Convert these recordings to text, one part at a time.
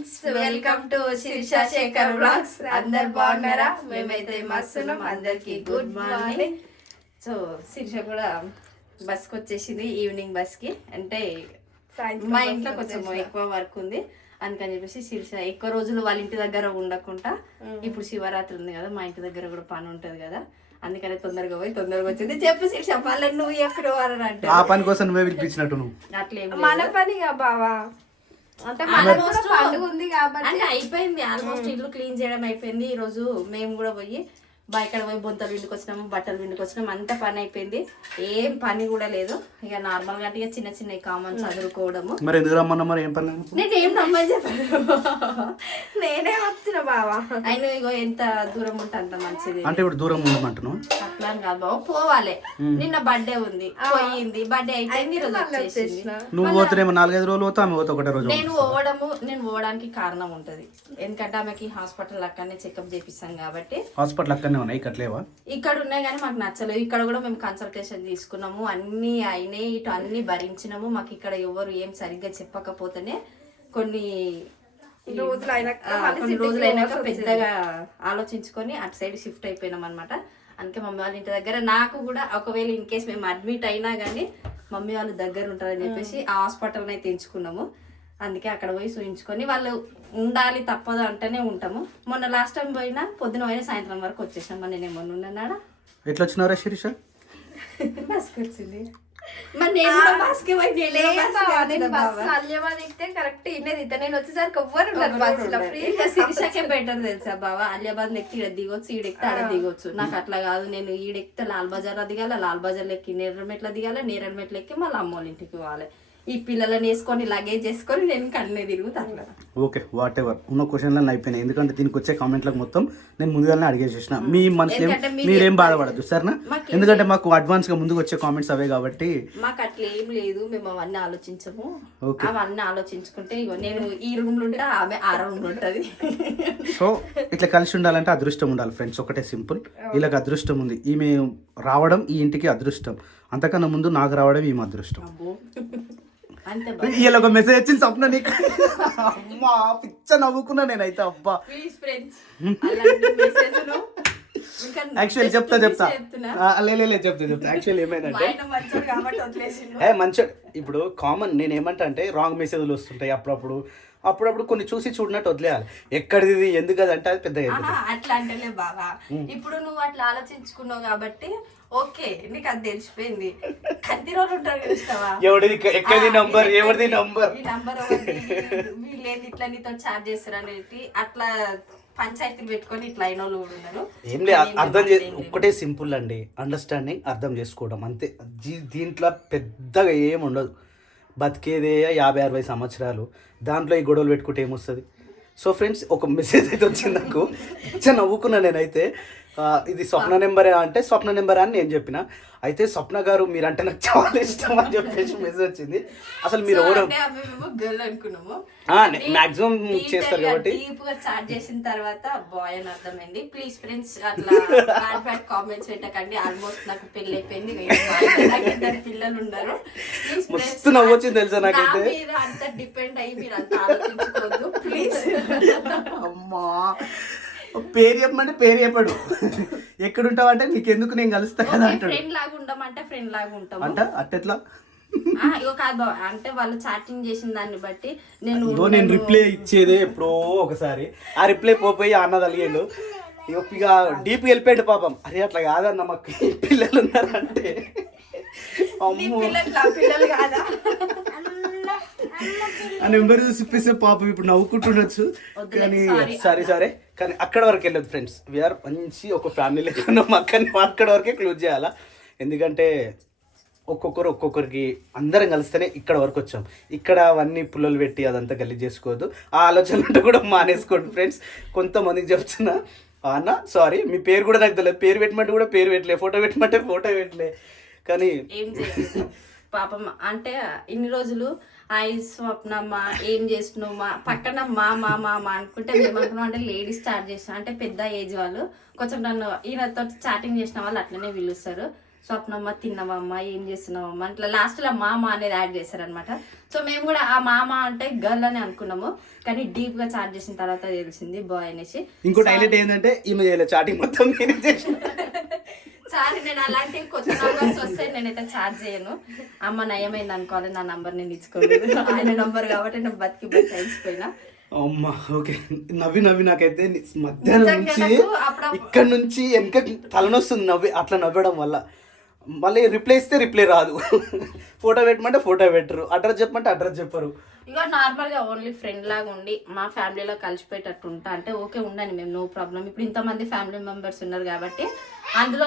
Friends, welcome to Sirisha Shekhar vlogs. అందరు బాగున్నారా? మేమైతే మస్తున్నాం. అందరికి గుడ్ మార్నింగ్. సో శిరీష కూడా బస్కి వచ్చేసింది, ఈవినింగ్ బస్కి. అంటే మా ఇంట్లో కొంచెం ఎక్కువ వర్క్ ఉంది, అందుకని చెప్పేసి శిరీష ఎక్కువ రోజులు వాళ్ళ ఇంటి దగ్గర ఉండకుండా, ఇప్పుడు శివరాత్రి ఉంది కదా, మా ఇంటి దగ్గర కూడా పని ఉంటది కదా, అందుకని తొందరగా పోయి తొందరగా వచ్చింది. చెప్పు శిరీష, వాళ్ళని నువ్వు ఎప్పుడు అంటే ఆ పని కోసం నువ్వే పిలిపించినట్టు నువ్వు. అట్లేం మన పనిగా బావా, అంటే పండుగ ఉంది కాబట్టి అంటే అయిపోయింది. ఆల్మోస్ట్ ఇల్లు క్లీన్ చేయడం అయిపోయింది. ఈ రోజు మేము కూడా పోయి బయట పోయి బొంతలు విండుకు వచ్చినాము, బట్టలు విండుకు వచ్చినాము, అంత పని అయిపోయింది. ఏం పని కూడా లేదు. ఇక నార్మల్ గా అంటే చిన్న చిన్న కామన్ చదువుకోవడము. మరి ఎందుకు రమ్మన్నా? మరి ఏం పని? నేను ఏం రమ్మని చెప్పాను, నేనే వచ్చిన బావా. ఆయన ఇగో ఎంత దూరం ఉంటే అంత మంచిది. అంటే ఇప్పుడు దూరం ఉండమంటున్నావు? అట్లా అని కాదు బాబు, పోవాలి. నిన్న బర్త్డే ఉంది, పోయింది. బర్త్డే అయిపోయింది, ఈ రోజు వచ్చేసింది. నువ్వు పోతేనేమో 4-5 రోజులు పోతా, ఆమె పోతే ఒకటే రోజు. నేను పోవడానికి కారణం ఉంటది, ఎందుకంటే ఆమెకి హాస్పిటల్ అక్కడనే చెకప్ చేపిస్తాం కాబట్టి. హాస్పిటల్ అక్కడనే ఉన్నాయి, ఇక్కట్లేవా? ఇక్కడ ఉన్నాయి కానీ మాకు నచ్చలేదు. ఇక్కడ కూడా మేము కన్సల్టేషన్ తీసుకున్నాము, అన్ని అయినాయి, ఇటు అన్ని భరించినాము. మాకు ఇక్కడ ఎవరు ఏం సరిగ్గా చెప్పకపోతేనే కొన్ని రోజులైనాక పెద్దగా ఆలోచించుకొని అటు సైడ్ షిఫ్ట్ అయిపోయినాం అనమాట. అందుకే మమ్మీ వాళ్ళ ఇంటి దగ్గర నాకు కూడా ఒకవేళ ఇన్ కేస్ మేము అడ్మిట్ అయినా కానీ మమ్మీ వాళ్ళు దగ్గర ఉంటారని చెప్పేసి ఆ హాస్పిటల్ని అయితే ఎంచుకున్నాము. అందుకే అక్కడ పోయి చూయించుకొని వాళ్ళు ఉండాలి, తప్పదు అంటేనే ఉంటాము. మొన్న లాస్ట్ టైం పోయినా పొద్దున పోయినా సాయంత్రం వరకు వచ్చేసాం. మరి నేను మొన్న ఉన్నాడా? ఎట్లా వచ్చినారా శిరీష? బస్కి వచ్చింది. మరి నేను బస్కి పోయి అల్యబాద్ ఎక్కితే కరెక్ట్ ఇన్నది. నేను వచ్చేసరికి ఎవ్వరు శిరీషకే బెటర్ తెలుసా బావా, అలియాబాద్ ఎక్కి ఈడ దిగొచ్చు, ఈడెక్కితే ఆడ దిగొచ్చు. నాకు అట్లా కాదు, నేను ఈడెక్కితే లాల్ బజార్ దిగాల, లాల్ బజార్ ఎక్కి నేరమెట్ల దిగాల, నేరమెట్ల ఎక్కి మళ్ళీ అమ్మోళ్ళ ఇంటికి పోవాలి. ఈ పిల్లలని వేసుకొని లగేజ్ చేసుకొని నేను కన్నే తిరుగుతాను. Okay, what ever. ఉన్న క్వశ్చన్లను అయిపోయినాయి, ఎందుకంటే దీనికి వచ్చే కామెంట్లకు మొత్తం నేను ముందుగానే అడిగేసేసిన. మీ మనసులో మీరేం బాధపడద్దు సరేనా, ఎందుకంటే మాకు అడ్వాన్స్ గా ముందుకు వచ్చే కామెంట్స్ అవే కాబట్టి. మాకు అట్లా ఏం లేదు, మేము అవన్నీ ఆలోచించము. అవన్నీ ఆలోచించుకుంటే ఇగో నేను ఈ రూమ్ లో ఉంటే ఆమె ఆ రూమ్ లో ఉంటది. సో ఇట్లా కలిసి ఉండాలంటే అదృష్టం ఉండాలి ఫ్రెండ్స్, ఒకటే సింపుల్. వీళ్ళకి అదృష్టం ఉంది, ఈమె రావడం ఈ ఇంటికి అదృష్టం. అంతకన్నా ముందు నాకు రావడం ఈమె అదృష్టం. ఇలా ఒక మెసేజ్ వచ్చింది స్వప్న నీకు. అమ్మా పిచ్చ నవ్వుకున్నా నేనైతే. అబ్బా యాక్చువల్లీ చెప్తా చెప్తా యాక్చువల్లీ ఏమైందంటే మంచి ఇప్పుడు కామన్ నేను ఏమంటా అంటే రాంగ్ మెసేజ్లు వస్తుంటాయి అప్పుడప్పుడు కొన్ని చూసి చూడనట్టు వదిలేయాలి. ఎక్కడిది ఎందుకు అది అంటే అది పెద్దగా అట్లా అంటేనే బాబా. ఇప్పుడు నువ్వు అట్లా ఆలోచించుకున్నావు కాబట్టి ఓకే, నీకు అది తెలిసిపోయింది. కత్తి రోజు ఉంటారు కదా, ఎవరిది ఎక్కడి నంబర్, ఎవరిది నంబర్, ఈ నంబర్ వీళ్ళేది ఇట్లా నీతో చార్జ్ చేస్తారు అనేది అట్లా పంచాయతీలు పెట్టుకొని ఇట్లా అయిన వాళ్ళు కూడా ఉన్నారు. ఏం లేదు, అర్థం ఒక్కటే సింపుల్ అండి, అండర్స్టాండింగ్, అర్థం చేసుకోవడం అంతే. దీంట్లో పెద్దగా ఏం ఉండదు. బతికేదే 50-60 సంవత్సరాలు, దాంట్లో ఈ గొడవలు పెట్టుకుంటే ఏమొస్తుంది? సో ఫ్రెండ్స్, ఒక మెసేజ్ అయితే వచ్చింది నాకు, చాలా నవ్వుకున్నా నేనైతే. ఇది స్వప్న నెంబరే అంటే స్వప్న నెంబర్ అని నేను చెప్పిన. అయితే స్వప్న గారు మీరంటే నాకు చాలా ఇష్టం అని చెప్పేసి మెసేజ్ వచ్చింది. అసలు మీరు ఎవరు మాక్సిమం చేస్తారు కాబట్టి చార్జ్ చేసిన తర్వాత బాయ్ అని అర్థమైంది. ప్లీజ్ ఫ్రెండ్స్ అట్లా బ్యాడ్ కామెంట్స్ పెట్టకండి. ఆల్మోస్ట్ నాకు పెళ్లి అయిపోయింది, పిల్లలు ఉన్నారు. మస్తు నవ్వొచ్చింది తెలుసా నాకైతే. మీరు అంత డిపెండ్ అయ్యి మీరు అంత ఆలోచించుకోవద్దు ప్లీజ్. అమ్మా పేరు చెప్పమంటే పేరు చెప్పడు. ఎక్కడుంటావు అంటే నీకెందుకు, నేను కలుస్తా కదా అంటాడు. ఫ్రెండ్ లాగా ఉంటామంటే ఫ్రెండ్ లాగా ఉంటాం అంట. అట్టెట్లా కాదు అంటే వాళ్ళు చాటింగ్ చేసిన దాన్ని బట్టి నేను రిప్లై ఇచ్చేదే ఎప్పుడో ఒకసారి. ఆ రిప్లై పోయి అన్నది అలిగాడు, ఇక డీప్ వెళ్ళిపోయాడు పాపం. అరే అట్లా కాదన్న, మాకు పిల్లలు ఉన్నారంటే పిల్లలు కాదా ఆ నెంబర్ చూసిస్తే పాపం ఇప్పుడు నవ్వుకుంటుండొచ్చు. కానీ సరే కానీ అక్కడ వరకు వెళ్ళదు ఫ్రెండ్స్. వీఆర్ మంచి ఒక ఫ్యామిలీ లేకుండా అక్కడ వరకే క్లోజ్ చేయాలా. ఎందుకంటే ఒక్కొక్కరికి అందరం కలిస్తేనే ఇక్కడ వరకు వచ్చాం. ఇక్కడ అవన్నీ పుల్లలు పెట్టి అదంతా గలీజ్ చేసుకోవద్దు. ఆ ఆలోచనలు కూడా మానేసుకోండి ఫ్రెండ్స్. కొంతమందికి చెప్తున్నా అన్న సారీ, మీ పేరు కూడా నాకు తెలియదు, పేరు పెట్టమంటే కూడా పేరు పెట్టలే, ఫోటో పెట్టమంటే ఫోటో పెట్టలే. కానీ ఏం చేయలేదు పాపం. అంటే ఇన్ని రోజులు స్వప్నమ్మ ఏం చేస్తున్నావు మా పక్కన మా అనుకుంటే మేమనుకున్నాం అంటే లేడీస్ స్టార్ట్ చేస్తాం. అంటే పెద్ద ఏజ్ వాళ్ళు కొంచెం నన్ను ఈయనతో చాటింగ్ చేసిన వాళ్ళు అట్లనే పిలుస్తారు. స్వప్నమ్మ తిన్నావమ్మ ఏం చేస్తున్నావమ్మ అట్లా లాస్ట్లో మామ అనేది యాడ్ చేశారనమాట. సో మేము కూడా ఆ మామ అంటే గర్ల్ అని అనుకున్నాము, కానీ డీప్గా చాట్ చేసిన తర్వాత తెలిసింది బాయ్ అనేసి. ఇంకోటి హైలైట్ ఏంటంటే ఈమె చేయలేదు చాటింగ్ మొత్తం నేనే చేసిన. సారీ, నేను అలాంటి కొత్త నంబర్స్ వస్తే నేనైతే చార్జ్ చేయను. అమ్మ నయమైంది అనుకోవాలి, నా నంబర్ నేను ఇచ్చుకోలేదు. ఆయన నంబర్ కాబట్టి నేను బతికి అయిపోయినా. అమ్మా ఓకే, నవ్వి నాకైతే మధ్యాహ్నం నుంచి ఇక్కడ నుంచి వెనక తలనొస్తుంది నవ్వి, అట్లా నవ్వడం వల్ల. మళ్ళీ రిప్లై ఇస్తే రిప్లై రాదు, ఫోటో పెట్టమంటే ఫోటో పెట్టరు, అడ్రస్ చెప్పమంటే అడ్రస్ చెప్పరు. ఇక నార్మల్గా ఓన్లీ ఫ్రెండ్ లాగా ఉండి మా ఫ్యామిలీలో కలిసిపోయేటట్టు ఉంటా అంటే ఓకే ఉండండి, మేము నో ప్రాబ్లం. ఇప్పుడు ఇంతమంది ఫ్యామిలీ మెంబర్స్ ఉన్నారు కాబట్టి అందులో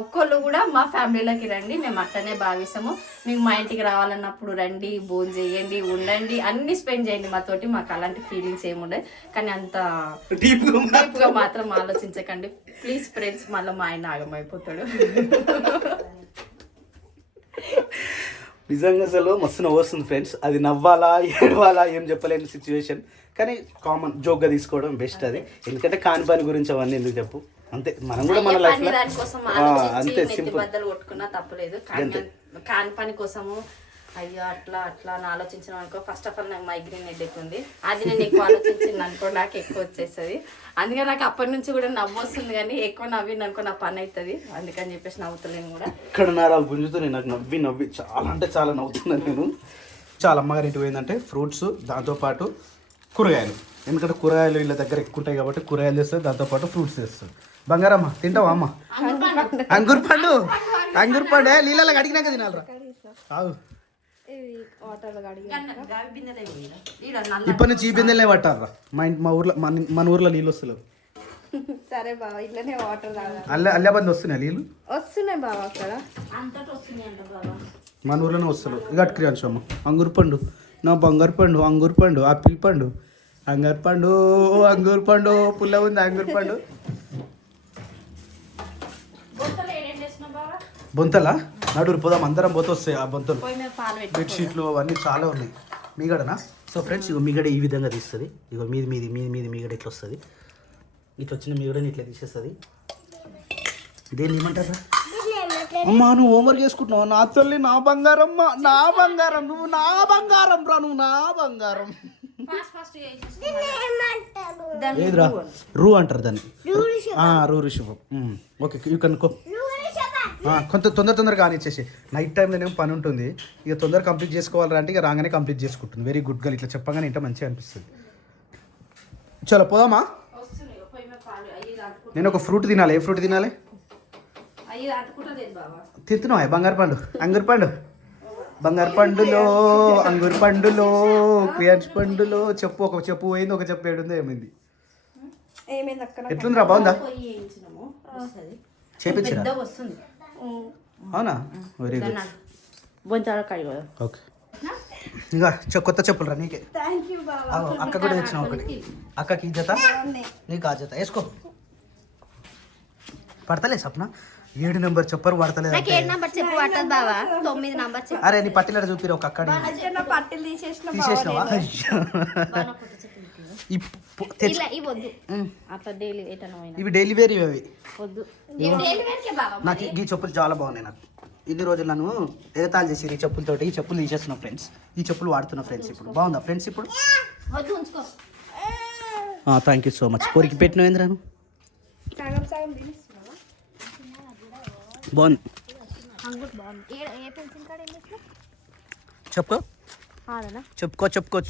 ఒక్కళ్ళు కూడా మా ఫ్యామిలీలోకి రండి, మేము అట్లనే భావిస్తాము. మీకు మా ఇంటికి రావాలన్నప్పుడు రండి, భోజనం చేయండి, ఉండండి, అన్ని స్పెండ్ చేయండి మాతోటి. మాకు అలాంటి ఫీలింగ్స్ ఏముండవు, కానీ అంత డీప్గా మాత్రం ఆలోచించకండి ప్లీజ్ ఫ్రెండ్స్. మళ్ళీ మా ఆయన ఆగమైపోతాడు. నిజంగా అసలు మస్తు నవ్వు వస్తుంది ఫ్రెండ్స్. అది నవ్వాలా ఏడవాలా ఏం చెప్పలేని సిచ్యువేషన్, కానీ కామన్ జోక్గా తీసుకోవడం బెస్ట్ అది. ఎందుకంటే కాని పని గురించి అవన్నీ ఎందుకు చెప్పు, అంతే. మనం కూడా మన లైఫ్ అంతే సింపుల్. బద్దలు కొట్టుకున్నా తప్పలేదు, కాని పని కోసము అయ్యో అట్లా అని ఆలోచించడం అనుకో. ఫస్ట్ ఆఫ్ ఆల్ నాకు మైగ్రేన్ హెడేక్ ఉంది, అది నేను ఎక్కువ ఆలోచించింది అనుకో నాకు ఎక్కువ వచ్చేస్తుంది. అందుకని నాకు అప్పటి నుంచి కూడా నవ్వు వస్తుంది, కానీ ఎక్కువ నవ్వింది అనుకో నా పని అవుతుంది, అందుకని చెప్పేసి నవ్వుతలేను కూడా. ఇక్కడ నారాలు గుంజుతున్నాయి నాకు, నవ్వి చాలా అంటే చాలా నవ్వుతున్నాను నేను. చాలా అమ్మగారి ఇంటికి పోయిందంటే ఫ్రూట్స్, దాంతోపాటు కూరగాయలు. ఎందుకంటే కూరగాయలు వీళ్ళ దగ్గర ఎక్కువ ఉంటాయి కాబట్టి కూరగాయలు చేస్తుంది, దాంతోపాటు ఫ్రూట్స్ చేస్తుంది. బంగారమ్మ తింటావా అమ్మ? అంగుర్ పండు నీళ్ళకి అడిగినాక తినాలరా. ఇప్పటి నుంచి ఈ బిందెలే పట్టారా. మా ఊర్లో మన ఊర్లో నీళ్ళు వస్తలేవు. సరే బావ, ఇట్లనే వాటర్ తాగాలి. అల్లాబంది వస్తున్నాయి నీళ్ళు? వస్తున్నాయి బావ, అక్కడ మన ఊర్లోనే వస్తలేవు. ఇక అటుకురి అంశమ్మ అంగూరు పండు, నా బంగారు పండు, అంగూరు పండు, ఆపిల్ పండు, అంగూరు పండు పుల్ల ఉంది అంగూరు పండు. బొంతలా నడురు పోదాం, అందరం పోతే వస్తాయి ఆ బొంతలు. బెడ్షీట్లు అవన్నీ చాలా ఉన్నాయి. మీగడనా? సో ఫ్రెండ్స్ ఇగో మీగడ ఈ విధంగా తీస్తుంది. ఇగో మీది మీగడ ఇట్లా వస్తుంది. ఇట్లా వచ్చిన మీగడని ఇట్లా తీసేస్తుంది. దేన్ని ఏమంటారా? అమ్మా నువ్వు హోంవర్క్ చేసుకుంటున్నావు, నా తల్లి, నా బంగారం, నా బంగారం, నువ్వు నా బంగారం రా, నువ్వు నా బంగారం. ఏదిరా? రూ అంటారు దాన్ని, రూ రిషభం. ఓకే యూ కనుక్కో. కొంత తొందరగా కానిచ్చేసి. నైట్ టైంలో ఏమో పని ఉంటుంది, ఇక తొందరగా కంప్లీట్ చేసుకోవాలంటే అంటే ఇక రాగానే కంప్లీట్ చేసుకుంటుంది. Very good girl. ఇట్లా చెప్పగానే ఇంట మంచిగా అనిపిస్తుంది. చలో పోదామా? నేను ఒక ఫ్రూట్ తినాలి. ఏ ఫ్రూట్ తినాలి? తింటున్నావా? బంగారు పండు, అంగూరు పండు, బంగారు పండులో, అంగూరు పండులో, క్రియాన్స్ పండులో. చెప్పు, ఒక చెప్పు పోయింది, ఒక చెప్పు ఏడుందో ఏమైంది? ఎట్లుందిరా? బాగుందా? చేపించరా? అవునా? Very good. ఓకే ఇంకా కొత్త చెప్పులు రా నీకే. అక్క కూడా తెచ్చిన ఒకటి. అక్కకి ఈ జత, నీకు ఆ జత. వేసుకో. పడతలే సప్న 7 నెంబర్ చెప్పరు పడతలేదు. అరే నీ పట్టిల చూపిరా ఒక అక్కడ తీసేసినావా? ఇవి డైలీ వేర్. ఇవి నాకు ఈ చెప్పులు చాలా బాగున్నాయి. నాకు ఇన్ని రోజులు నన్ను ఎగతాలు చేసి ఈ చెప్పులతోటి ఈ చెప్పులు తీసేస్తున్నా ఫ్రెండ్స్. ఈ చెప్పులు వాడుతున్నా ఫ్రెండ్స్. ఇప్పుడు బాగుందా ఫ్రెండ్స్? ఇప్పుడు థ్యాంక్ యూ సో మచ్. కోరికి పెట్టిన ఏంద్రాను బాగుంది.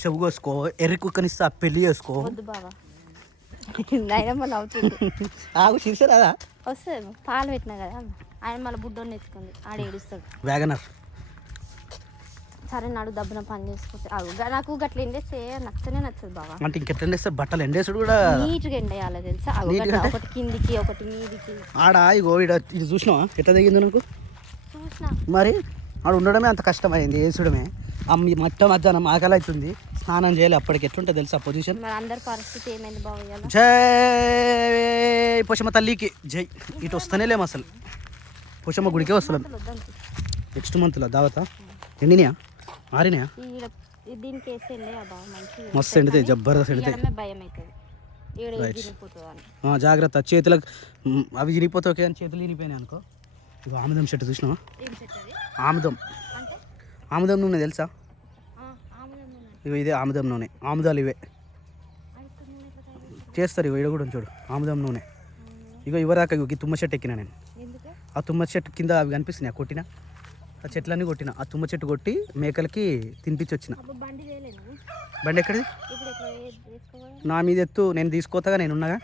చెప్పుకోసుకో. ఎర్రి కుక్కనిస్తా పెళ్లి చేసుకో. ఆగు చూసారా? వస్తుంది పాలు పెట్టినా కదా ఆయన మళ్ళీ బుడ్డోని ఎత్తుకుంది, ఆడ ఏడుస్తాడు. వ్యాగనర్ సరే నాడు దబ్బున పని చేసుకుంటే నాకు గట్ల ఎండేస్తే నచ్చనే నచ్చదు బాగా. అంటే ఇంకెట్లా ఎండేస్తే బట్టలు ఎండేసుడు కూడా నీట్గా ఎండేయాలి తెలుసా? ఒకటి కిందికి ఒకటి మీదికి. ఆడ ఇగో ఇది చూసినావా ఎట్లా తగ్గిందో నాకు? చూసినా మరి ఆడ ఉండడమే అంత కష్టమైంది, వేసడమే. మధ్యాహ్నం ఆకలి అవుతుంది, స్నానం చేయాలి. అప్పటికి ఎట్లుంటుంది తెలుసా పొజిషన్? మరి అందరి పరిస్థితి ఏమైంది బాగా? జై పోషమ్మ తల్లికి జై. ఇటు వస్తేనే లేము అసలు. పోషమ్మ గుడికే వస్తున్నాం. నెక్స్ట్ మంత్లో దావత. ఎండినాయా? ఆరినాయా? దీనికి వేసి మస్తు ఎండితే జబర్దస్త్ ఎండితే. భయం అవుతుంది. జాగ్రత్త, చేతులకు అవి చినిగిపోతాయి. కానీ చేతులు వినిపోయినాయి అనుకో ఇగో ఆముదం చెట్టు చూసినావా? ఏం చెట్టు అది ఆముదం అంటే ఆముదం నూనె తెలుసా? ఆముదం నూనె ఇగో ఇదే ఆముదం నూనె. ఆముదాలు ఇవే అది నూనె ఎట్లా తయారు చేస్తారు? చేస్తారు. ఇగో ఇడ కూడా ఉంది చూడు ఆముదం నూనె. ఇగో ఇవరాక ఇగో ఈ తుమ్మ చెట్టు ఎక్కినా నేను. ఎందుకు ఆ తుమ్మ చెట్టు కింద అవి కనిపిస్తున్నాయి కొట్టిన ఆ చెట్లన్నీ కొట్టిన. ఆ తుమ్మ చెట్టు కొట్టి మేకలకి తినిపించి వచ్చిన. అప్పుడు బండి చేయలేను బండి ఎక్కడిది? ఇప్పుడు ఎట్లా వేసుకోవాలి నా మీద ఎత్తు, నేను తీసుకోతాగా, నేను ఉన్నాగా.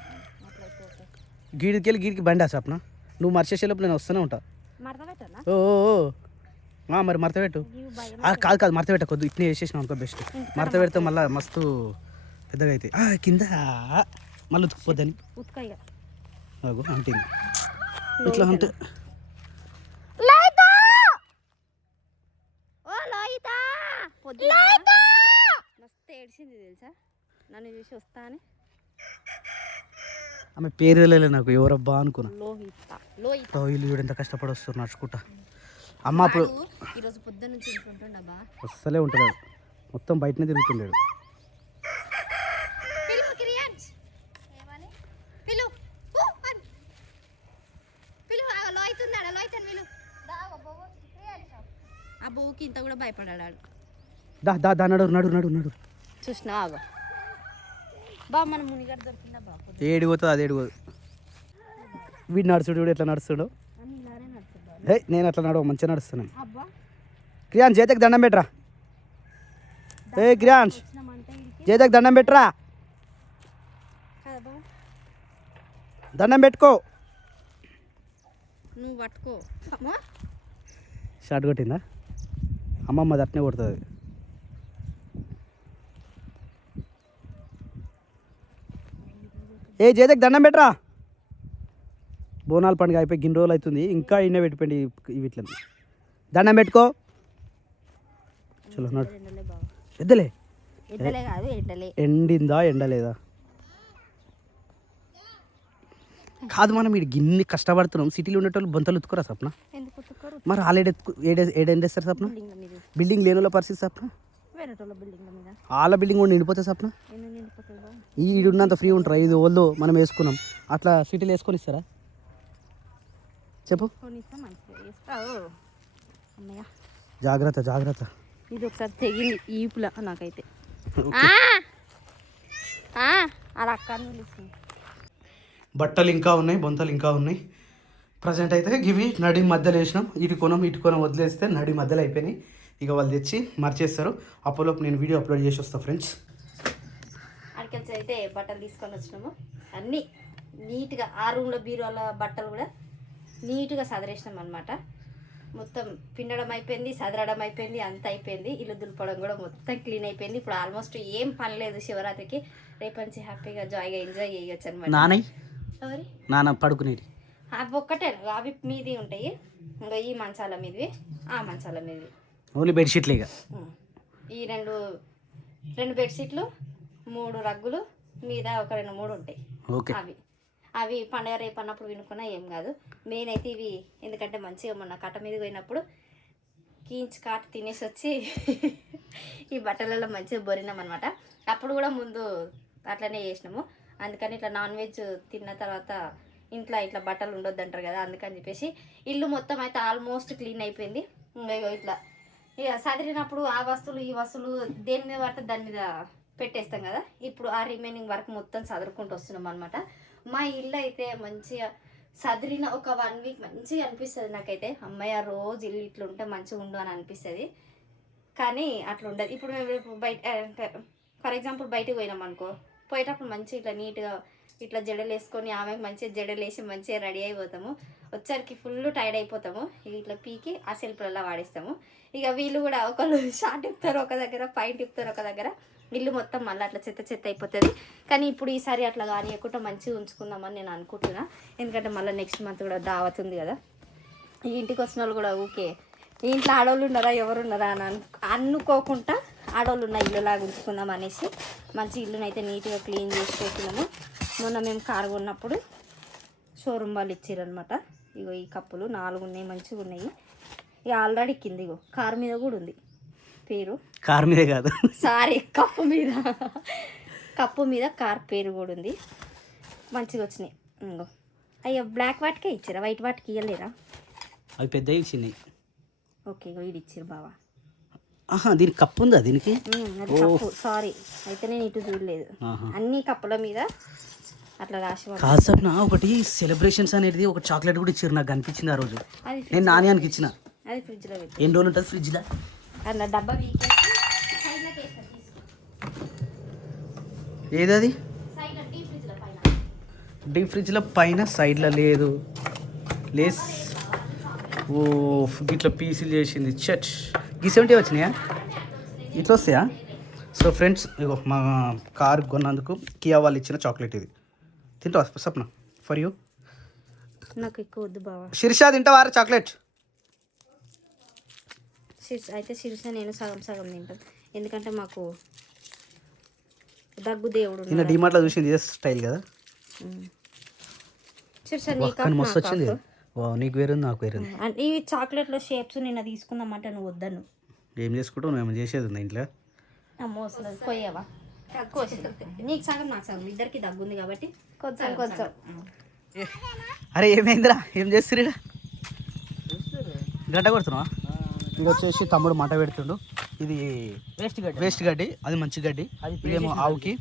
అట్లయితే ఓకే గీడికి వెళ్ళి గీడికి బండి ఆ సప్న. నువ్వు మర్చేసేలోపు నేను వస్తూనే ఉంటా. మడత పెట్టాలా ఓ ఓ, ఓ. మరి మడత పెట్టు. ఇవి భయం కాదు కాదు, మడత పెట్టకొద్దు. ఇట్నే వేసేసినావు అనుకో బెస్ట్. మడత పెడితే మళ్ళీ మస్తు పెద్దగా అవుతాయి. కింద మళ్ళీ ఉతుకుపోద్దని ఉతుక ఇక అగో అంటుంది ఇట్లా అంటే. మస్తు ఏడ్చింది తెలుసా నన్ను చూసి వస్తా అని. ఆమె పేరు తెలియలే నాకు, ఎవరబ్బా అనుకున్నా. లోహిత వీళ్ళు చూడు ఎంత కష్టపడి వస్తారు నడుచుకుంటా. అమ్మ అప్పుడు ఈరోజు పొద్దున్న నుంచి ఇంట్లో ఉంటుండబ్బా. అస్సలే ఉంటుంది, మొత్తం బయటనే తిరుగుతుండేది. ఆ బోకి ఇంత కూడా భయపడాడు. దా దా దా నడు నడు నడు నడు. చూసినా బా మన మునిగాడు దొరికిందా బా ఏడిపోతుంది అది ఏడిపోదు. వీడు నడుచుడు వీడు ఎట్లా నడుస్తాడు. నేను అట్లా నడవ మంచిగా నడుస్తున్నాను. అబ్బా క్రియాన్స్ చేతకి దండం పెట్టరా. క్రియాన్స్ చేతకి దండం పెట్టరా. దండం పెట్టుకో. నువ్వు పట్టుకో. షార్ట్ కొట్టిందా అమ్మమ్మ? అట్నే కొడుతుంది. చేతకి దండం పెట్టరా. బోనాల పండుగ అయిపోయి గిన్ని రోజులు అవుతుంది, ఇంకా ఇన్నే పెట్టిపోయింది వీటిలో. దండం పెట్టుకో. చలో నడు. ఎద్దలే ఎడ్డలే కాదు ఎడ్డలే. ఎండిందా ఎండలేదా కాదు. మనం వీడు గిన్ని కష్టపడుతున్నాం. సిటీలో ఉండేటోళ్ళు బొంతలు ఉతుకురా సప్న. ఎందుకు ఉతుక్కోరు? మరి ఆల్రెడీ ఏడేస్తారు సప్న. బిల్డింగ్ లేనులో పరిస్థితి సప్న. వేరేటోళ్ళ బిల్డింగ్ మీద వాళ్ళ బిల్డింగ్ కూడా నిండిపోతే సప్న. ఎందుకు నిండిపోతుందో? ఈడున్నంత ఫ్రీ ఉంటారా? ఇది ఓళ్ళు మనం వేసుకున్నాం, అట్లా సిటీలో వేసుకొని ఇస్తారా చెప్పు? కొనిస్తా మంచిగా వేస్తావు. అమ్మయ్య జాగ్రత్త జాగ్రత్త. ఇది ఒకసారి తెగింది ఈపులా నాకైతే. అలా అక్క పిలుస్తుంది. బట్టలు ఇంకా ఉన్నాయి, బొంతలు ఇంకా ఉన్నాయి. ప్రజెంట్ అయితే ఇవి నడి మధ్యలో వేసినాం. ఇటు కొనం వదిలేస్తే నడి మధ్యలో అయిపోయినాయి. ఇక వాళ్ళు తెచ్చి మర్చేస్తారు. అప్పలోపు నేను వీడియో అప్లోడ్ చేసి వస్తాను ఫ్రెండ్స్. అక్కడికి అయితే బట్టలు తీసుకొని వచ్చినాము. అన్నీ నీట్గా ఆ రూమ్లో బీరువాల బట్టలు కూడా నీట్గా సదరేసినాం అనమాట. మొత్తం పిండడం అయిపోయింది, సదరడం అయిపోయింది, అంత అయిపోయింది. ఇల్లు దులపడం కూడా మొత్తం క్లీన్ అయిపోయింది. ఇప్పుడు ఆల్మోస్ట్ ఏం పని లేదు శివరాత్రికి. రేపు నుంచి హ్యాపీగా జాయ్గా ఎంజాయ్ చేయొచ్చు అనమాట. నాన్న పడుకునేది అవి ఒక్కటే, అవి మీది ఉంటాయి. ఇంకా ఈ మంచాల మీదవి, ఆ మంచాల మీదవి ఓన్లీ బెడ్షీట్లు. ఇక ఈ రెండు బెడ్షీట్లు, 3 రగ్గులు మీద ఒక 2-3 ఉంటాయి. ఓకే. అవి పండగ రేపు అన్నప్పుడు వినుకున్నా ఏం కాదు. మెయిన్ అయితే ఇవి ఎందుకంటే మంచిగా మొన్న కట్ట మీద పోయినప్పుడు కీంచి కాట తినేసి వచ్చి ఈ బట్టలలో మంచిగా బొరినాం అనమాట. అప్పుడు కూడా ముందు అట్లనే చేసినాము. అందుకని ఇట్లా నాన్ వెజ్ తిన్న తర్వాత ఇంట్లో ఇట్లా బట్టలు ఉండొద్దు అంటారు కదా, అందుకని చెప్పేసి ఇల్లు మొత్తం అయితే ఆల్మోస్ట్ క్లీన్ అయిపోయింది. ఇట్లా ఇక సదిరినప్పుడు ఆ వస్తువులు ఈ వస్తువులు దేని మీద పడితే దాని మీద పెట్టేస్తాం కదా. ఇప్పుడు ఆ రిమైనింగ్ వర్క్ మొత్తం సదురుకుంటూ వస్తున్నాం అనమాట. మా ఇల్లు అయితే మంచిగా సదిరిన ఒక 1 వీక్ మంచిగా అనిపిస్తుంది నాకైతే. అమ్మాయి రోజు ఇల్లు ఇట్లా ఉంటే మంచిగా ఉండు అని అనిపిస్తుంది. కానీ అట్లా ఉండదు. ఇప్పుడు మేము బయట ఫర్ ఎగ్జాంపుల్ బయటకు పోయినాం అనుకో, పోయేటప్పుడు మంచిగా ఇట్లా నీట్గా ఇట్లా జడలు వేసుకొని ఆమెకు మంచిగా జడలు వేసి మంచిగా రెడీ అయిపోతాము. వచ్చరికి ఫుల్ టైర్డ్ అయిపోతాము. ఇట్లా పీకి ఆ సెల్ఫ్లలో వాడేస్తాము. ఇక వీళ్ళు కూడా ఒకళ్ళు షార్ట్ ఇప్పుతారు ఒక దగ్గర, పైంట్ ఇప్పుతారు ఒక దగ్గర. ఇల్లు మొత్తం మళ్ళీ అట్లా చెత్త అయిపోతుంది. కానీ ఇప్పుడు ఈసారి అట్లా కానియకుండా మంచిగా ఉంచుకుందామని నేను అనుకుంటున్నా. ఎందుకంటే మళ్ళీ నెక్స్ట్ మంత్ కూడా దావత్ ఉంది కదా. ఈ ఇంటికి వచ్చిన వాళ్ళు కూడా ఊకే ఈ ఇంట్లో ఆడవాళ్ళు ఉన్నారా ఎవరు ఉన్నారా అని అనుకోకుండా ఆడవాళ్ళు ఉన్న ఇల్లులాగా ఉంచుకుందాం అనేసి మంచి ఇల్లునైతే నీట్గా క్లీన్ చేసి పెట్టినాము. మొన్న మేము కారు కొన్నప్పుడు షోరూమ్ వాళ్ళు ఇచ్చారనమాట. ఇగో ఈ కప్పులు 4 ఉన్నాయి, మంచిగా ఉన్నాయి. ఇక ఆల్రెడీ కింద ఇగో కారు మీద కూడా ఉంది పేరు. కారు మీదే కాదు, సారీ, కప్పు మీద కార్ పేరు కూడా ఉంది. మంచిగా వచ్చినాయి. ఇంకో అయ్యో బ్లాక్ వాటికే ఇచ్చారా, వైట్ వాటికి ఇవ్వలేరా? అవి పెద్దవి చిన్నవి. ఓకే వీడు ఇచ్చారు బావా. ఆహా, దీనికి కప్పు ఉందా దీనికి? అది కప్పు, సారీ అయితే నేను ఇటు చూడలేదు. అన్ని కప్పుల మీద అట్లా రాసి కాదు సప్న, ఒకటి సెలబ్రేషన్స్ అనేది ఒక చాక్లెట్ కూడా ఇచ్చారు, నాకు అనిపించింది ఆ రోజు. నేను నాణ్యానికి ఇచ్చిన. అది ఫ్రిడ్జ్లో పెట్టి ఎన్ని రోజులు ఉంటుంది ఫ్రిడ్జ్లో? అన్న డబ్బా ఏదది? డీప్ ఫ్రిడ్జ్లో పైన సైడ్లో లేదు లేస్. ఓ ఇట్లా పీసులు చేసింది చచ్. ఈ 70 వచ్చినాయా? ఇట్లా వస్తాయా? సో ఫ్రెండ్స్, ఇగో మా కార్ కొన్నందుకు కియా వాళ్ళు ఇచ్చిన చాక్లెట్ ఇది. తింటావా సప్న? For you. నాకు ఎక్కువ వద్దు బావా. శిర్షా తింటావారా చాక్లెట్? అయితే శిరీష నేను సగం సగం తింటాం, ఎందుకంటే మాకు దగ్గు దేవుడు నిన్న డిమార్ట్లో చూసింది ఇదే స్టైల్ కదా. శిరీష కానీ మస్తు వచ్చింది. నీకు వేరుంది నాకు వేరుంది. ఇవి చాక్లెట్లో షేప్స్ నిన్న తీసుకుందామంటే నువ్వు వద్దను. ఏం చేసుకుంటావు? నువ్వు ఏమో చేసేది ఉంది ఇంట్లో. మోసలు కొయ్యవా? నీకు సగం నాకు సగం, ఇద్దరికి దగ్గుంది కాబట్టి కొంచెం కొంచెం. అరే ఏమైందిరా, ఏం చేస్తున్నా? గడ్డ కొడుతున్నావా? ఇది వచ్చేసి తమ్ముడు మంట పెడుతుండు. ఇది వేస్ట్ గడ్డి, అది మంచి గడ్డి. ఇదేమో ఆవుకి.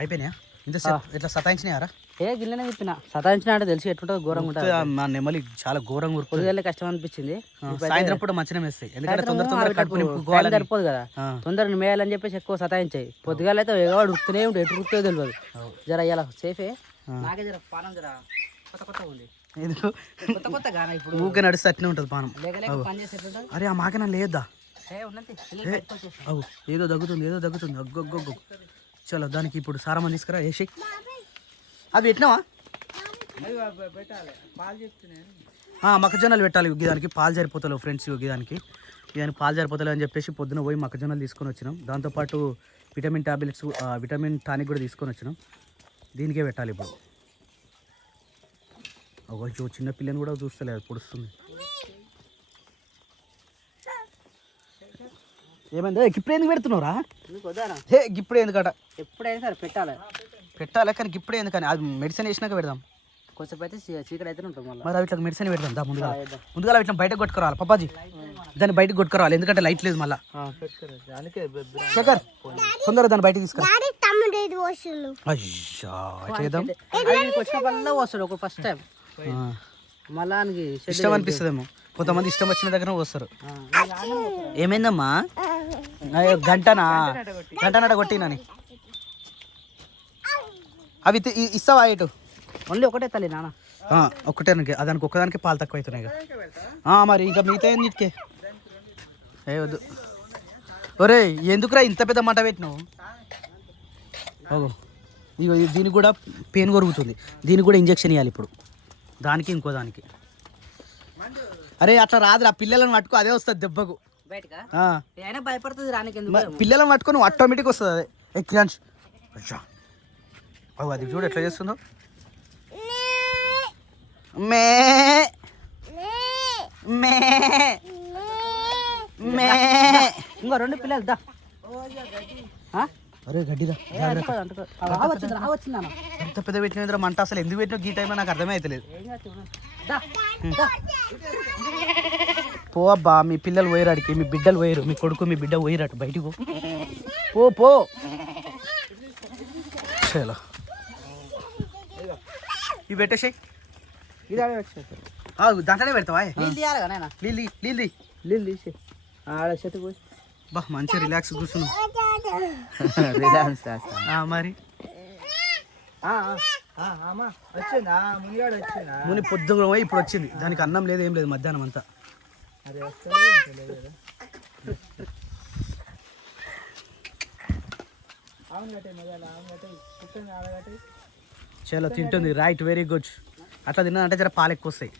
అయిపోయినాయా ఇంత ఇట్లా సతాయించినాయారా? ఏ గిల్లనే చెప్పిన సతాయించిన అంటే తెలిసి ఎట్లుంటుందో ఘోరంగా ఉంటుంది. మా నెమలి చాలా ఘోరంగా ఊరుకోదు. పొద్దుగాలే కష్టం అనిపించింది. సాయంత్రం పూట మంచిగా వేస్తాయి, ఎందుకంటే తొందర సరిపోదు కదా, తొందరగా మేయాలని చెప్పేసి ఎక్కువ సతాయించాయి. పొద్దుగాల అయితే ఎగవాడు ఉరుకుతూనే ఉంటే ఎటు ఉరుకుతో తెలియదు. జర ఇలా సేఫే. నాకే జర పానం జర కొత్త కొత్త ఉంది. కొత్త కొత్త గాన ఇప్పుడు ఊకే నడిస్తే అట్నే ఉంటుంది పానం. పని చేసేటట్టు. అరే ఆ మాకన లేదా? ఉన్నది ఏదో దగ్గుతుంది అగ్గొగ్గొగ్గు. చలో దానికి ఇప్పుడు సారమని తీసుకురా వేసి. అవి పెట్టినావా? మొక్కజొన్నలు పెట్టాలి. దానికి పాలు సరిపోతలేవు ఫ్రెండ్స్. దానికి పాలు సరిపోతలేవు అని చెప్పేసి పొద్దున పోయి మొక్కజొన్నలు తీసుకొని వచ్చినాం. దాంతోపాటు విటమిన్ టాబ్లెట్స్, విటమిన్ టానిక్ కూడా తీసుకొని వచ్చినాం. దీనికే పెట్టాలి ఇప్పుడు. ఒక చిన్న పిల్లని కూడా చూస్తలేదు, పొడుస్తుంది. ఏమైందా? ఇప్పుడు ఎందుకు పెడుతున్నావురా? ఇప్పుడు ఎందుకట? ఎప్పుడైనా సరే పెట్టాలి కానీ ఇప్పుడే ఎందుకని? అది మెడిసిన్ వేసినాక పెడదాం. కొంచెం అయితే చీకటి అయితే ఉంటుంది. మరి ఇట్లా మెడిసిన్ పెడదాం. ముందుగా ఇట్లా బయటకు కొట్టుకురావాలి పప్పాజీ, దాన్ని బయటకు కొట్టుకురావాలి, ఎందుకంటే లైట్ లేదు మళ్ళీ. శేఖర్ తొందరగా దాన్ని బయటకు తీసుకురా. వచ్చిన వస్తాడు ఒక ఫస్ట్ టైం, మళ్ళా ఇష్టం అనిపిస్తుందేమో. కొంతమంది ఇష్టం వచ్చిన దగ్గర వస్తారు. ఏమైందమ్మా? గంటనట కొట్టినని. అవి ఇస్తావా? ఇటు ఓన్లీ ఒకటే తల్లి నాన్న, ఒక్కటే. దానికి ఒక్కదానికి పాలు తక్కువ అవుతున్నాయి. మరి ఇంకా మిగతా ఏంటికే వద్దు. ఒరే ఎందుకురా ఇంత పెద్ద మంట పెట్టినావు? ఓ ఇగో దీనికి కూడా పెయిన్ కొరుగుతుంది, దీనికి కూడా ఇంజక్షన్ ఇవ్వాలి ఇప్పుడు. దానికి ఇంకో దానికి. అరే అట్లా రాదురా, పిల్లలను పట్టుకో అదే వస్తుంది దెబ్బకు. అయినా భయపడుతుంది రానికి. పిల్లలను పట్టుకొని ఆటోమేటిక్ వస్తుంది అదే. క్రియాంష్ అది చూడు ఎట్లా చేస్తుందో. మే మే మే ఇంకో 2 పిల్లలు దా. అరే గడ్డిదా వచ్చిందా? ఎంత పెద్ద పెట్టిన మంట, అసలు ఎందుకు పెట్టినా ఈ టైంలో నాకు అర్థమే అవుతలేదు. పో అబ్బా, మీ పిల్లలు పోయిరాడికి, మీ బిడ్డలు పోయారు, మీ కొడుకు మీ బిడ్డ పోయిరాడు బయటికి. పో చలో ఇవి పెట్టేసి దాంట్లోనే పెడతావా? నీళ్ళు తీసి ఆడ చెట్టు పోయి బా మంచిగా రిలాక్స్ కూర్చున్నాం. మరి ముని పొద్దున పోయి ఇప్పుడు వచ్చింది, దానికి అన్నం లేదు ఏం లేదు మధ్యాహ్నం అంతా. చలో తింటుంది. Right, very good. అట్లా తిన్నదంటే జర పాలు ఎక్కువ వస్తాయి.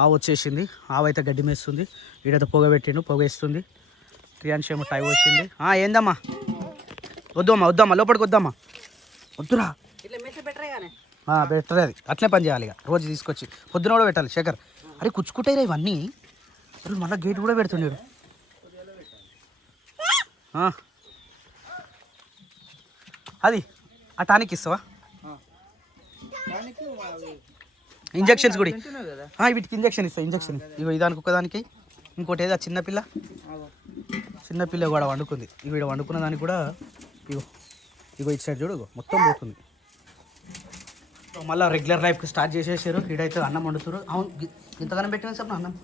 ఆవు వచ్చేసింది. ఆవు అయితే గడ్డి మేస్తుంది, వీడైతే పొగ పెట్టిండు, పొగ వేస్తుంది. క్రియాన్ష్ ఏమో టై వచ్చింది. ఏందమ్మా? వద్దమ్మా లోపలికి వద్దమ్మా, వద్దురా. బెటర్ అది, అట్లే పని చేయాలి. ఇక రోజు తీసుకొచ్చి పొద్దున కూడా పెట్టాలి. శేఖర్ అరే కుచ్చుకుంటాయిరా ఇవన్నీ. మళ్ళీ గేట్ కూడా పెడుతుండేడు. అది ఆ టానిక్ ఇస్తావా? ఇంజక్షన్స్ కూడా వీటికి ఇంజక్షన్ ఇస్తా. ఇంజక్షన్ ఇగో ఇదానికి ఒకదానికి, ఇంకోటి ఏదో చిన్నపిల్ల కూడా వండుకుంది. ఇగో ఇక్కడ వండుకున్న దానికి కూడా ఇగో ఇటు సైడ్ చూడు, ఇగో మొత్తం పోతుంది. మళ్ళీ రెగ్యులర్ లైఫ్కి స్టార్ట్ చేసేసారు. ఇడైతే అన్నం వండుతారు. అవును, ఇంతగానం పెట్టిన సార్ అన్నం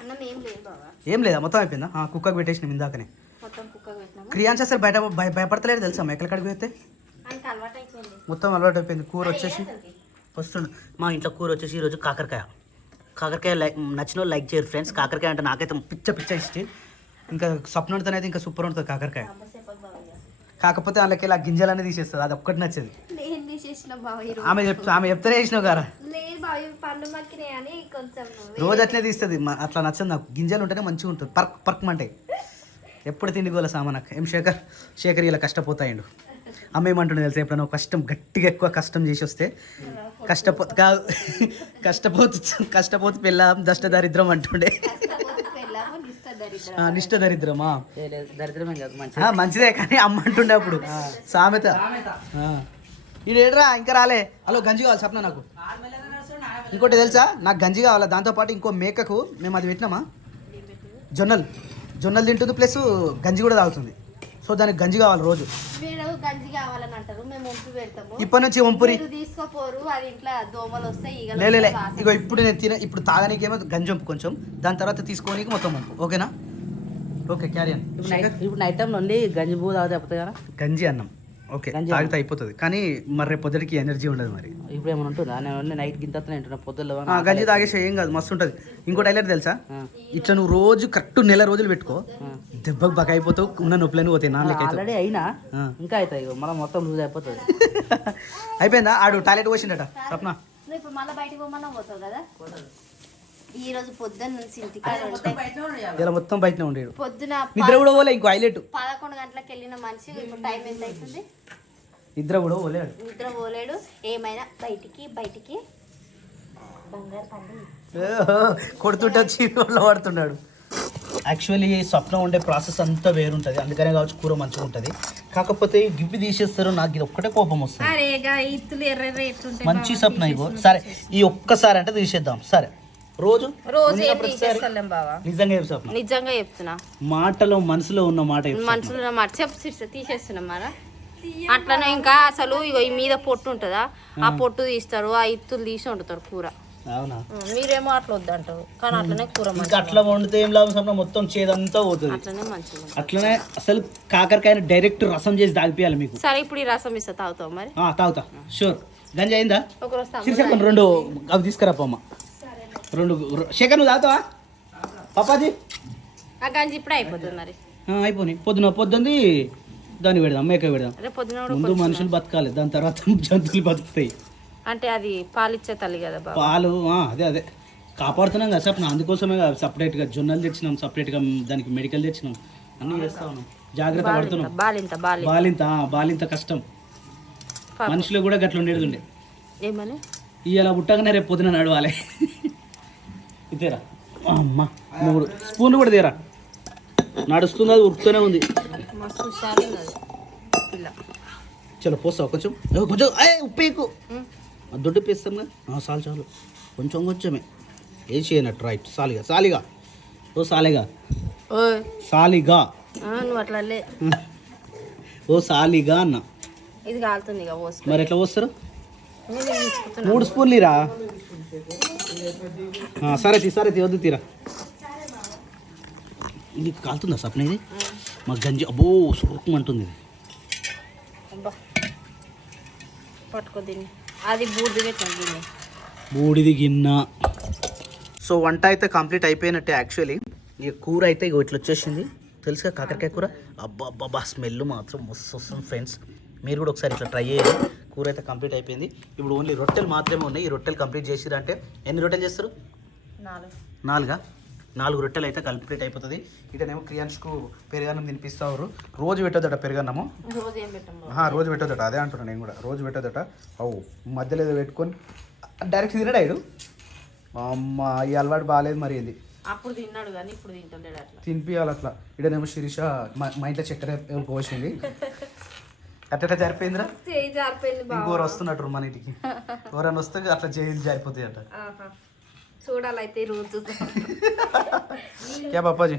అన్నం ఏం లేదు బాబా. ఏం లేదా, మొత్తం అయిపోయిందా? కుక్కకు పెట్టేసినాం ఇందాకనే. మొత్తం కుక్కకు పెట్టినాము. క్రియాన్స్ అసలు భయపడతలేరు తెలుసా మేకల కాడికి పోతే. ఆయనకి అలవాటు అయిపోయింది. మొత్తం అలవాటు అయిపోయింది. కూర వచ్చేసి వస్తుండు. మా ఇంట్లో కూర వచ్చేసి ఈరోజు కాకరకాయ నచ్చిన లైక్ చేయరు ఫ్రెండ్స్. కాకరకాయ అంటే నాకైతే పిచ్చ ఇచ్చి, ఇంకా స్వప్నంతో అయితే ఇంకా సూపర్ ఉంటుంది కాకరకాయ. కాకపోతే వాళ్ళకి ఇలా గింజలన్నీ తీసేస్తుంది, అది ఒక్కటి నచ్చేది. నేను తీసేసిన బావ. ఆమె చెప్తానే వేసినావు కదా. లేదు బావ, పండు మక్కినాయి అని కొంచెం రోజు అట్లే తీస్తుంది. అట్లా నచ్చదు నాకు. గింజలు ఉంటేనే మంచిగా ఉంటుంది. పర్క్మంటాయి. ఎప్పుడు తిండి గోల సామానక్క. ఏం శేఖర్ ఇలా కష్టపోతాయండు. అమ్మ ఏమంటుండే తెలుసా, ఎప్పుడైనా గట్టిగా ఎక్కువ కష్టం చేసి వస్తే కష్టపోతు పిల్ల దష్ట దరిద్రం అంటుండే. నిష్ట దరిద్రమా? దరిద్రమే కాదు, మంచిదే కానీ అమ్మ అంటుండే అప్పుడు సామెత. ఈడేడ్రా ఇంకా రాలే. హలో, గంజి కావాలి సప్న నాకు. ఇంకోటి తెలుసా, నాకు గంజి కావాలా. దాంతోపాటు ఇంకో మేకకు మేము అది పెట్టినామా, జొన్నలు తింటుంది, ప్లస్ గంజి కూడా తాగుతుంది. సో దానికి గంజి కావాలి రోజు. గంజి కావాలని అంటారు, మేము వంపు పెడతాము. ఇప్పటి నుంచి వంపురి తీసుకోపోరు, అది ఇంట్లో దోమలు వస్తాయి. లే ఇగో ఇప్పుడు నేను ఇప్పుడు తాగనీకేమో గంజి వంపు కొంచెం, దాని తర్వాత తీసుకోనికి మొత్తం వంపు. ఓకేనా? ఓకే, క్యారియన్. ఇప్పుడు నైట్ టైం నుండి గంజి బూ తాగితే అయిపోతుంది కదా. గంజి అన్నం ఓకే, తాగితే అయిపోతుంది. కానీ మరి రేపు పొద్దుటికి ఎనర్జీ ఉండదు. మరి ఇప్పుడు ఏమైనా ఉంటుందా? నేను నైట్ గింత తింటున్నా, పొద్దుల్లో గంజి తాగేసే ఏం కాదు, మస్తు ఉంటుంది. ఇంకోటి హైలైట్ తెలుసా, ఇట్లా నువ్వు రోజు కరెక్ట్ నెల రోజులు పెట్టుకో, దెబ్బకు బాగా అయిపోతావు. ఉన్న నొప్పులని పోతాయి. ఆల్రెడీ అయినా ఇంకా అవుతాయి, మనం మొత్తం లూజ్ అయిపోతుంది. అయిపోయిందా? ఆడు టాయిలెట్ పోసిండట సప్న. ఇప్పుడు మళ్ళీ బయటకు పోమన్నా పోతావు కదా. ఈ రోజు పొద్దున్న నుంచి ఇంటికాడ ఇలా మొత్తం బయటనే ఉండేడు. పొద్దున నిద్ర కూడా పోలే. ఇంకో హైలైట్, 11 గంటలకు వెళ్ళిన మనిషి ఇప్పుడు టైం ఎంత అవుతుంది? నిద్ర కూడా పోలేడు. నిద్ర పోలేడు. ఏమైనా బయటికి బంగారు పండు కొడుతుంటే వచ్చి పడుతున్నాడు. యాక్చువల్లీ స్వప్నం ఉండే ప్రాసెస్ అంతా వేరుంటుంది, అందుకనే కావచ్చు కూర మంచిగా ఉంటుంది. కాకపోతే గివ్వి తీసేస్తారు, నాకు ఇది ఒక్కటే కోపం వస్తుంది. మంచి స్వప్నం ఇగో. సరే ఈ ఒక్కసారి అంటే తీసేద్దాం. సరే రోజు నిజంగా స్వప్నం, నిజంగా చెప్తున్నా. మాటలో మనసులో ఉన్న మాట మనసులో మాట తీసేస్తున్నాం మరా. అట్లనే ఇంకా అసలు ఇగో ఈ మీద పొట్టు ఉంటుందా, ఆ పొట్టు తీస్తారు, ఆ ఇత్తులు తీసి వండుతారు కూర. అవునా? మీరేమో అట్లా వద్దంటారు, కానీ అట్లనే కూర అట్లా వండితే ఏం లాభం స్వప్నం, మొత్తం చేదంతా పోతుంది. అట్లనే మంచిగా. అట్లనే అసలు కాకరకాయని డైరెక్ట్ రసం చేసి తాగిపియాలి మీకు. సరే ఇప్పుడు ఈ రసం ఇస్తా, తాగుతావు మరి? తాగుతా షూర్. గంజి అయిందా? ఒకరోజు 2 అవి తీసుకురాపమ్మ. 2 శేఖర్ నువ్వు తాగుతావా పాపాజీ? ఆ గంజి ఇప్పుడు అయిపోతుంది మరి. అయిపోయి పొద్దుంది దాన్ని పెడదాం, మేక పెడదాం. ముందు మనుషులు బతకాలి, దాని తర్వాత జంతువులు బతుకుతాయి. అంటే అది పాలిచ్చే తల్లి కదా బాబు. పాలు అదే కాపాడుతున్నాం కదా సార్. అందుకోసమే సపరేట్గా జొన్నలు తెచ్చినాం, సపరేట్గా దానికి మెడికల్ తెచ్చినాం, అన్నీ చేస్తా ఉన్నాం, జాగ్రత్త పడుతున్నాం. బాలింత కష్టం. మనుషులు కూడా గట్ల ఉండేది ఉండే. ఏమని ఇవాళ పుట్టగానే రేపు పొద్దున నడవాలి. ఇదేరా అమ్మ 3 స్పూన్లు కూడా తీరా. నడుస్తుంది, అది ఉరుకుతూనే ఉంది. చలో పోస్తావు కొంచెం ఉప్పు దొడ్డు పేస్తాం కదా. చాలు కొంచెమే వేసి అయినట్టు. రైట్, సాలిగా ఓ సాలిగా నువ్వు అట్లా ఓ సాలిగా అన్న. ఇది కాలుతుంది మరి ఎట్లా పోస్తారు? 3 స్పూన్లు ఇరా. సరే వద్దు తీరా. ఇది కాలుతుందా సప్న? ఇది మా గంజి అబ్బో సురుకుమంటుంది. ఇది పట్టుకో దీన్ని, అది బూడిది గిన్నె. సో వంట అయితే కంప్లీట్ అయిపోయినట్టే. యాక్చువల్లీ ఇక కూర అయితే ఇక ఇట్లా వచ్చేసింది. తెలుసుగా కాకరకాయ కూర. అబ్బా స్మెల్ మాత్రం మస్తు వస్తుంది ఫ్రెండ్స్. మీరు కూడా ఒకసారి ఇట్లా ట్రై చేయండి. కూర అయితే కంప్లీట్ అయిపోయింది. ఇప్పుడు ఓన్లీ రొట్టెలు మాత్రమే ఉన్నాయి. ఈ రొట్టెలు కంప్లీట్ చేసిరంటే ఎన్ని రొట్టెలు చేస్తారు? 4 రొట్టెలు అయితే కంప్లీట్ అయిపోతుంది. ఇటనేమో క్రియాన్స్కు పెరుగన్నం తినిపిస్తారు. రోజు పెట్టొద్దట పెరుగన్నము. రోజు పెట్టొద్దట. అదే అంటున్నాను నేను కూడా, రోజు పెట్టొద్దట. మధ్యలో ఏదో పెట్టుకొని డైరెక్ట్ తినడాడు. అమ్మ ఈ అలవాటు బాగాలేదు మరి. ఇది అప్పుడు తిన్నాడు కానీ ఇప్పుడు తింటలేడు అట్లా. తినిపియాలి అట్లా. ఇడనేమో శిరీష మా ఇంట్లో చక్కెర పోసింది. అట్లా జరిపోయిందిరా. చేయి జారిపోయింది బావ. ఇంకోరు వస్తున్నట్టు మన ఇంటికి. ఎవరైనా వస్తే అట్లా చేయి జారిపోతాయి అట. చూడాలైతే రోజు. క్యా పాపాజీ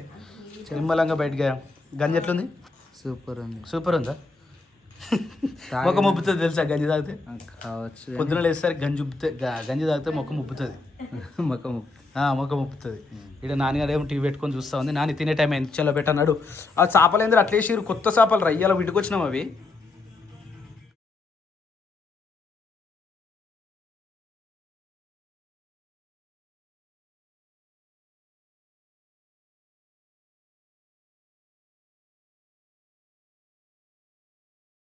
నిమ్మలంగా బయటగా గంజి ఎట్లుంది? సూపర్ ఉంది. సూపర్ ఉందా? మొక్క ముప్పుతుంది తెలుసా గంజి తాగితే? కావచ్చు. పొద్దున లేస్తారు గంజి తాగితే మొక్క ముప్పుతుంది. మొక్క ముప్పుతుంది. ఇక్కడ నాన్నగారు ఏమో టీవీ పెట్టుకొని చూస్తా ఉంది. నాని తినే టైం ఎంత చల్ల పెట్టన్నాడు. ఆ చేపలు ఏంద్ర అట్లేసిరు, కొత్త చేపలు రయ్యాల వింటికి వచ్చినాం అవి.